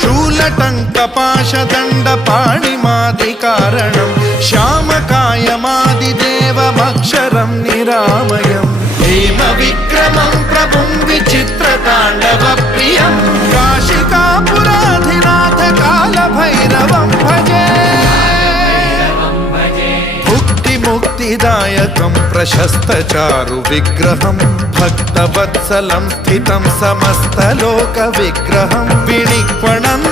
शूलटङ्कपाशदण्डपाणिमादिकारणं श्यामकायमादिदेवमक्षरं निरामयं हेमविक्रमं प्रभुं विचित्रताण्डवप्रियं काशिकापुराधिनाथ कालभैरवं भजे मुक्तिदायकं प्रशस्तचारु विग्रहं भक्तवत्सलं स्थितं समस्तलोकविग्रहं विनिक्वणं